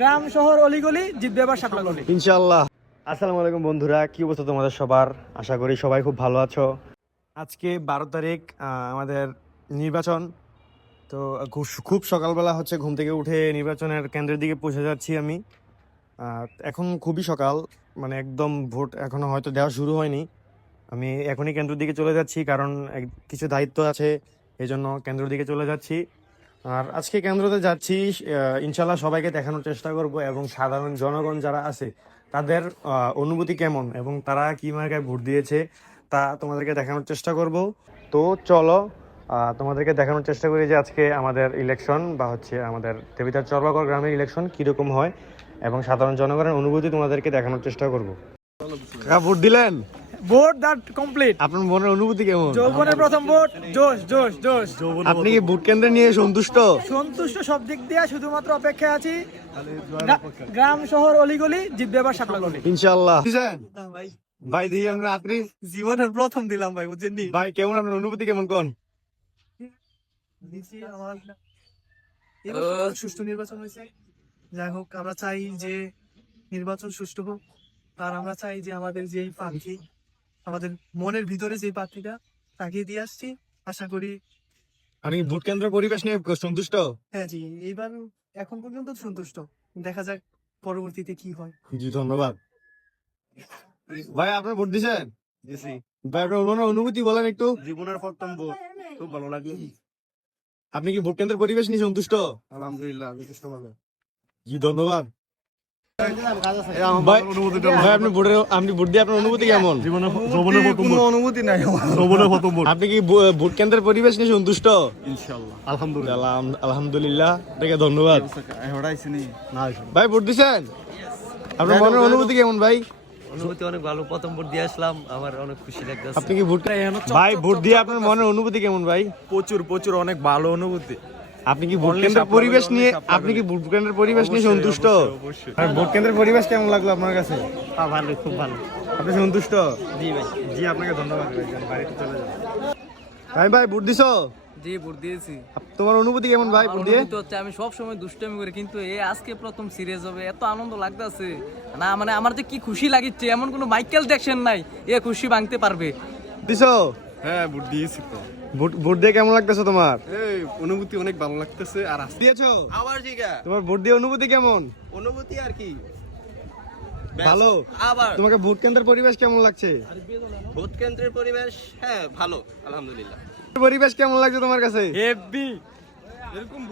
গ্রাম শহর অলিগলি জিতবে এবার শাপলা গলি ইনশাআল্লাহ। আসসালামু আলাইকুম বন্ধুরা, কি অবস্থা তোমাদের সবার? আশা করি সবাই খুব ভালো আছো। আজকে 12 তারিখ, আমাদের নির্বাচন। তো খুব সকালবেলা হচ্ছে ঘুম থেকে উঠে নির্বাচনের কেন্দ্রের দিকে পৌঁছে যাচ্ছি আমি। এখন খুবই সকাল, মানে একদম ভোট এখনো হয়তো দেওয়া শুরু হয়নি। আমি এখনই কেন্দ্রের দিকে চলে যাচ্ছি, কারণ কিছু দায়িত্ব আছে, এই জন্য কেন্দ্রের দিকে চলে যাচ্ছি। আর আজকে কেন্দ্রতে যাচ্ছি, ইনশাল্লাহ সবাইকে দেখানোর চেষ্টা করব, এবং সাধারণ জনগণ যারা আছে তাদের অনুভূতি কেমন এবং তারা কি মার্কায় ভোট দিয়েছে তা তোমাদেরকে দেখানোর চেষ্টা করব। তো চলো তোমাদেরকে দেখানোর চেষ্টা করি যে আজকে আমাদের ইলেকশন বা হচ্ছে আমাদের দেবিদার চরবাগড় গ্রামের ইলেকশন কীরকম হয় এবং সাধারণ জনগণের অনুভূতি তোমাদেরকে দেখানোর চেষ্টা করব। ভোট দিলেন? Vote that complete. আপনার মনের অনুভূতি কেমন? যৌবনের প্রথম ভোট, জোশ জোশ জোশ। আপনি কি ভোট কেন্দ্রে নিয়ে সন্তুষ্ট? সন্তুষ্ট সব দিক দিয়ে, শুধুমাত্র অপেক্ষায় আছি গ্রাম শহর অলিগলি জিতবে এবার শাপলা গলি ইনশাআল্লাহ। ভাই দিই আমরা রাত্রি জীবনের প্রথম দিলাম ভাই, বুঝছেন নি? ভাই কেমন, আপনার অনুভূতি কেমন কোন? এবার সুষ্ঠু নির্বাচন হয়েছে, যাই হোক আমরা চাই যে নির্বাচন সুষ্ঠু হোক। আর আমরা চাই যে আমাদের যে প্রার্থী, আমাদের মনের ভিতরে যে প্রার্থীটা, তাকে দিয়ে আসছি। আশা করি আপনি ভোট কেন্দ্র পরিবেশ নিয়ে সন্তুষ্ট? হ্যাঁ জি, এইবার এখন পর্যন্ত সন্তুষ্ট, দেখা যাক পরবর্তীতে কি হয়। জি ধন্যবাদ। ভাই আপনার ভোট দিয়েছেন? ভাই আপনার অনুভূতি বলেন একটু। জীবনের প্রথম ভোট, খুব ভালো লাগে। আপনি কি ভোট কেন্দ্রের পরিবেশ নিয়ে সন্তুষ্ট? আলহামদুলিল্লাহ, যথেষ্ট ভালো। জি ধন্যবাদ। ভাই আপনি ভোট দিয়ে আপনার অনুভূতি কেমন? কোনো অনুভূতি নাই আমার। আপনি কি ভোট কেন্দ্রের পরিবেশ নিয়ে সন্তুষ্ট? ইনশাআল্লাহ, আলহামদুলিল্লাহ। আলহামদুলিল্লাহ, আপনাকে ধন্যবাদ। হড়াইছিনি ভাই ভোট দিছেন? আপনার মনের অনুভূতি কেমন ভাই? অনুভূতি অনেক ভালো, প্রথম ভোট দিয়ে আসলাম, আমার অনেক খুশি লাগতেছে। আপনি কি ভোট ভাই ভোট দিয়ে আপনার মনের অনুভূতি কেমন ভাই? প্রচুর অনেক ভালো অনুভূতি। আপনি কি ভোট কেন্দ্রের পরিবেশ নিয়ে সন্তুষ্ট? আর ভোট কেন্দ্রের পরিবেশ কেমন লাগলো আপনার কাছে? ভালো, খুব ভালো। আপনি সন্তুষ্ট? জি ভাই। জি আপনাকে ধন্যবাদ ভাই, বাড়িতে চলে যান। ভাই ভোট দিছো? জি, ভোট দিয়েছি। তোমার অনুভূতি কেমন ভাই ভোট দিয়ে? অনুভূতি হচ্ছে, আমি সব সময় দুষ্টামি করি, কিন্তু আজকে প্রথম সিরিয়াস হবে, এত আনন্দ লাগতেছে না, মানে আমার যে কি খুশি লাগিচ্ছে, এমন কোনো মাইকেল জ্যাকসন নাই খুশি ভাঙতে পারবে। দিছো? হ্যাঁ, ভোট দিয়েছি তো। ভোট দিয়ে কেমন লাগতেছে তোমার? এই অনুভূতি অনেক ভালো লাগতেছে। আর দিয়েছো? আবার জিগা তোমার ভোট দিয়ে অনুভূতি কেমন? অনুভূতি আর কি ভালো। আবার তোমাকে ভোট কেন্দ্রের পরিবেশ কেমন লাগছে? ভোট কেন্দ্রের পরিবেশ, হ্যাঁ ভালো, আলহামদুলিল্লাহ। পরিবেশ কেমন লাগছে তোমার কাছে? হেভি। এরকম